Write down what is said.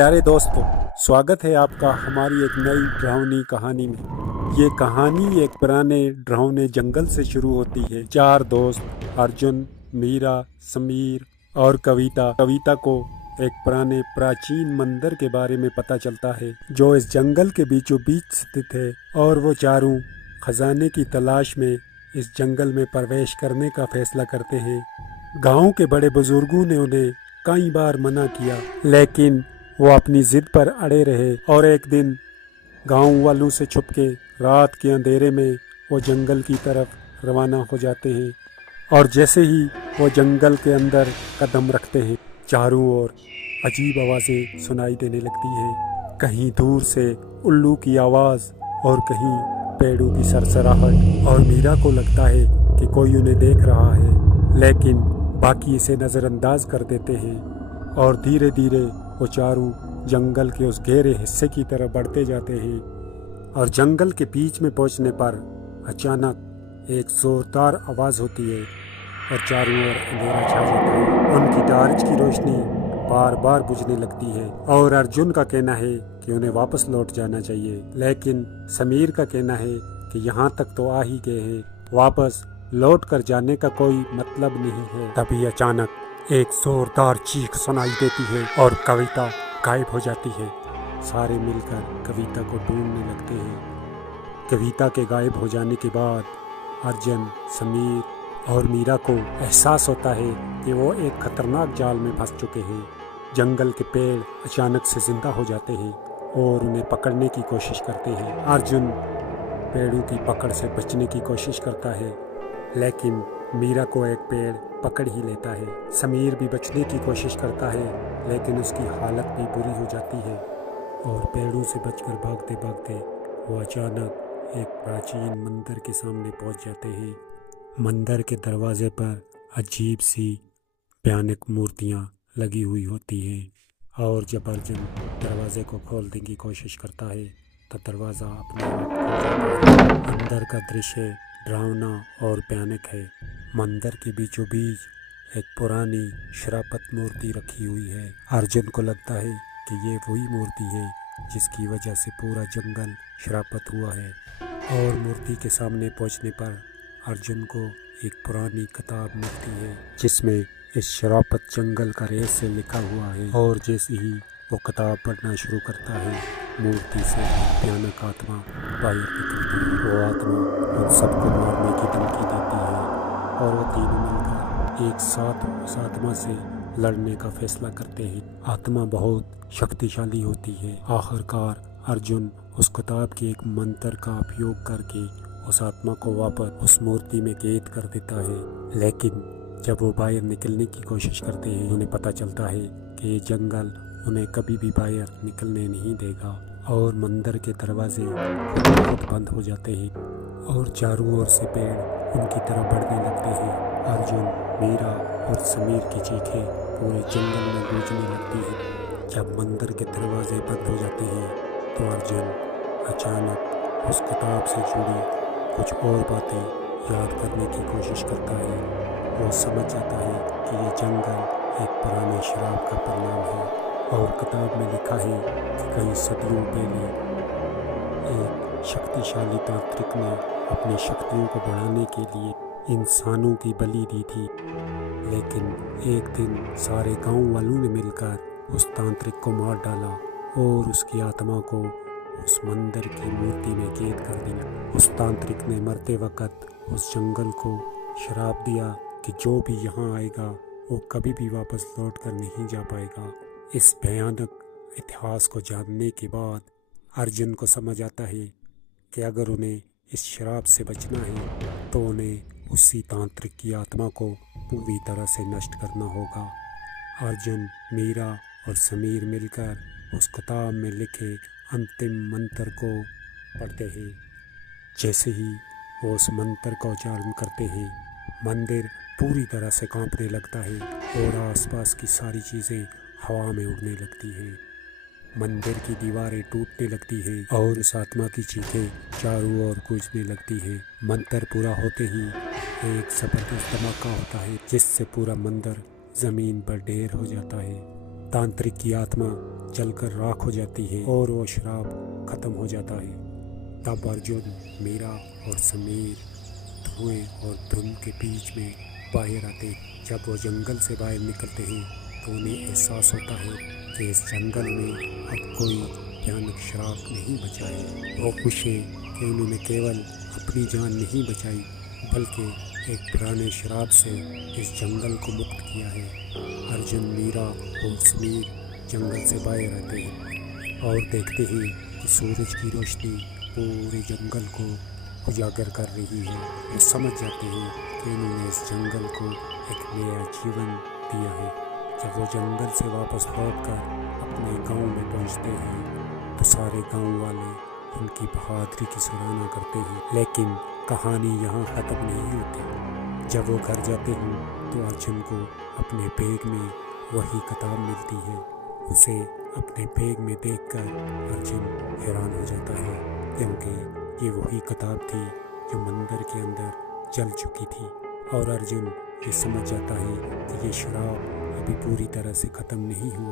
प्यारे दोस्तों, स्वागत है आपका हमारी एक नई डरावनी कहानी में। ये कहानी एक पुराने डरावने जंगल से शुरू होती है। चार दोस्त अर्जुन, मीरा, समीर और कविता को एक पुराने प्राचीन मंदिर के बारे में पता चलता है जो इस जंगल के बीचों बीच स्थित है। और वो चारों खजाने की तलाश में इस जंगल में प्रवेश करने का फैसला करते हैं। गांव के बड़े बुजुर्गों ने उन्हें कई बार मना किया, लेकिन वो अपनी जिद पर अड़े रहे। और एक दिन गांव वालों से छुपके रात के अंधेरे में वो जंगल की तरफ रवाना हो जाते हैं। और जैसे ही वो जंगल के अंदर कदम रखते हैं, चारों ओर अजीब आवाज़ें सुनाई देने लगती हैं। कहीं दूर से उल्लू की आवाज़ और कहीं पेड़ों की सरसराहट। और मीरा को लगता है कि कोई उन्हें देख रहा है, लेकिन बाकी इसे नज़रअंदाज कर देते हैं। और धीरे धीरे वो चारों जंगल के उस गहरे हिस्से की तरफ बढ़ते जाते हैं। और जंगल के बीच में पहुंचने पर अचानक एक जोरदार आवाज़ होती है और चारों ओर अंधेरा छा जाता है। उनकी टार्च की रोशनी बार बार बुझने लगती है। और अर्जुन का कहना है कि उन्हें वापस लौट जाना चाहिए, लेकिन समीर का कहना है कि यहाँ तक तो आ ही गए हैं, वापस लौट कर जाने का कोई मतलब नहीं है। तभी अचानक एक जोरदार चीख सुनाई देती है और कविता गायब हो जाती है। सारे मिलकर कविता को ढूंढने लगते हैं। कविता के गायब हो जाने के बाद अर्जुन, समीर और मीरा को एहसास होता है कि वो एक खतरनाक जाल में फंस चुके हैं। जंगल के पेड़ अचानक से जिंदा हो जाते हैं और उन्हें पकड़ने की कोशिश करते हैं। अर्जुन पेड़ों की पकड़ से बचने की कोशिश करता है, लेकिन मीरा को एक पेड़ पकड़ ही लेता है। समीर भी बचने की कोशिश करता है, लेकिन उसकी हालत भी बुरी हो जाती है। और पेड़ों से बचकर भागते भागते वो अचानक एक प्राचीन मंदिर के सामने पहुंच जाते हैं। मंदिर के दरवाजे पर अजीब सी भयानक मूर्तियां लगी हुई होती हैं। और जब अर्जुन दरवाजे को खोलने की कोशिश करता है तो दरवाज़ा अपने आप खुल जाता है। अंदर का दृश्य डरावना और भयानक है। मंदिर के बीचों बीच एक पुरानी शराफत मूर्ति रखी हुई है। अर्जुन को लगता है कि ये वही मूर्ति है जिसकी वजह से पूरा जंगल शराफत हुआ है। और मूर्ति के सामने पहुंचने पर अर्जुन को एक पुरानी किताब मिलती है जिसमें इस शराफत जंगल का रहस्य लिखा हुआ है। और जैसे ही वो किताब पढ़ना शुरू करता है, मूर्ति से भयानक आत्मा बाहर निकलती है। वो आत्मा उन सबको मारने की धमकी देती है और वो तीनों मिलकर एक साथ उस आत्मा से लड़ने का फैसला करते हैं। आत्मा बहुत शक्तिशाली होती है। आखिरकार अर्जुन उस किताब के एक मंत्र का उपयोग करके उस आत्मा को वापस उस मूर्ति में कैद कर देता है। लेकिन जब वो बाहर निकलने की कोशिश करते हैं, उन्हें पता चलता है कि ये जंगल उन्हें कभी भी बाहर निकलने नहीं देगा। और मंदिर के दरवाजे खुद बंद हो जाते हैं और चारों ओर से पेड़ उनकी तरफ बढ़ने लगते हैं। अर्जुन, मीरा और समीर की चीखें पूरे जंगल में गूंजने लगती हैं। जब मंदिर के दरवाजे बंद हो जाते हैं तो अर्जुन अचानक उस किताब से जुड़ी कुछ और बातें याद करने की कोशिश करता है। वो समझ जाता है कि ये जंगल एक पुराने शराब का परिणाम है। और किताब में लिखा है कि कई सदियों पहले एक शक्तिशाली तांत्रिक ने अपनी शक्तियों को बढ़ाने के लिए इंसानों की बलि दी थी। लेकिन एक दिन सारे गांव वालों ने मिलकर उस तांत्रिक को मार डाला और उसकी आत्मा को उस मंदिर की मूर्ति में कैद कर दिया। उस तांत्रिक ने मरते वक्त उस जंगल को श्राप दिया कि जो भी यहाँ आएगा वो कभी भी वापस लौट कर नहीं जा पाएगा। इस भयानक इतिहास को जानने के बाद अर्जुन को समझ आता है कि अगर उन्हें इस श्राप से बचना है तो उन्हें उसी तांत्रिक की आत्मा को पूरी तरह से नष्ट करना होगा। अर्जुन, मीरा और समीर मिलकर उस किताब में लिखे अंतिम मंत्र को पढ़ते हैं। जैसे ही वो उस मंत्र का उच्चारण करते हैं, मंदिर पूरी तरह से कांपने लगता है और आसपास की सारी चीज़ें हवा में उड़ने लगती हैं। मंदिर की दीवारें टूटने लगती हैं और उस आत्मा की चीखें चारों ओर गूंजने लगती हैं। मंत्र पूरा होते ही एक जबरदस्त धमाका होता है जिससे पूरा मंदिर जमीन पर ढेर हो जाता है। तांत्रिक की आत्मा जलकर राख हो जाती है और वो श्राप खत्म हो जाता है। तब अर्जुन, मीरा और समीर धुएं और धुंध के बीच में बाहर आते। जब वो जंगल से बाहर निकलते हैं तो उन्हें एहसास होता है कि इस जंगल में अब कोई भयानक श्राप नहीं बचा है। वो खुश है कि उन्होंने केवल अपनी जान नहीं बचाई बल्कि एक पुराने श्राप से इस जंगल को मुक्त किया है। अर्जुन, मीरा और समीर जंगल से बाहर आते हैं और देखते हैं कि सूरज की रोशनी पूरे जंगल को उजागर कर रही है। वे समझ जाते हैं कि उन्होंने इस जंगल को एक नया जीवन दिया है। जब वो जंगल से वापस लौटकर अपने गांव में पहुंचते हैं तो सारे गांव वाले उनकी बहादुरी की सराहना करते हैं। लेकिन कहानी यहाँ ख़त्म नहीं होती। जब वो घर जाते हैं तो अर्जुन को अपने बैग में वही किताब मिलती है। उसे अपने बैग में देखकर अर्जुन हैरान हो जाता है, क्योंकि ये वही किताब थी जो मंदिर के अंदर जल चुकी थी। और अर्जुन ये समझ जाता है कि ये श्राप अभी पूरी तरह से ख़त्म नहीं हुआ